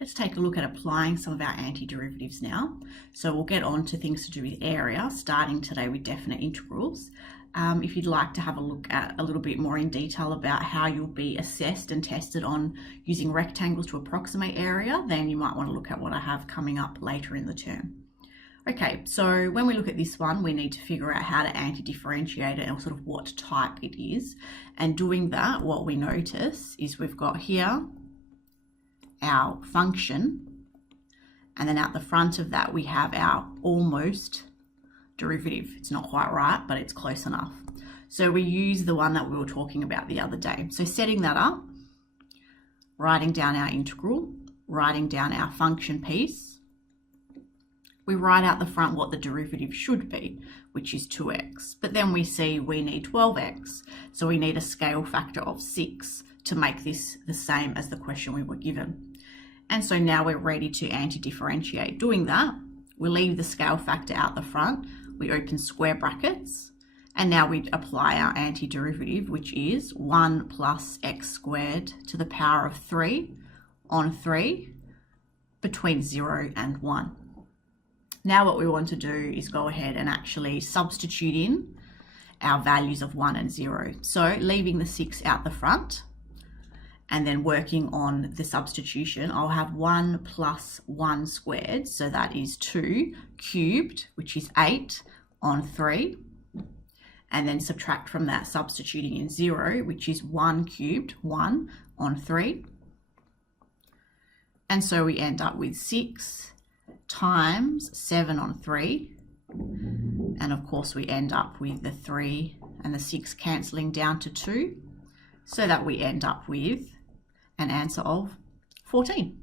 Let's take a look at applying some of our antiderivatives now. So we'll get on to things to do with area, starting today with definite integrals. If you'd like to have a look at a little bit more in detail about how you'll be assessed and tested on using rectangles to approximate area, then you might want to look at what I have coming up later in the term. Okay, so when we look at this one, we need to figure out how to anti-differentiate it and sort of what type it is. And doing that, what we notice is we've got here our function, and then at the front of that we have our almost derivative. It's not quite right, but it's close enough. So we use the one that we were talking about the other day. So setting that up, writing down our integral, writing down our function piece, we write out the front what the derivative should be, which is 2x. But then we see we need 12x, so we need a scale factor of 6 to make this the same as the question we were given. And so now we're ready to anti-differentiate. Doing that, we leave the scale factor out the front, we open square brackets, and now we apply our antiderivative, which is 1 plus x squared to the power of 3 on 3 between 0 and 1. Now what we want to do is go ahead and actually substitute in our values of 1 and 0. So leaving the 6 out the front, and then working on the substitution, I'll have 1 plus 1 squared, so that is 2 cubed, which is 8 on 3, and then subtract from that, substituting in 0, which is 1 cubed, 1 on 3. And so we end up with 6 times 7 on 3, and of course we end up with the 3 and the 6 cancelling down to 2, so that we end up with an answer of 14.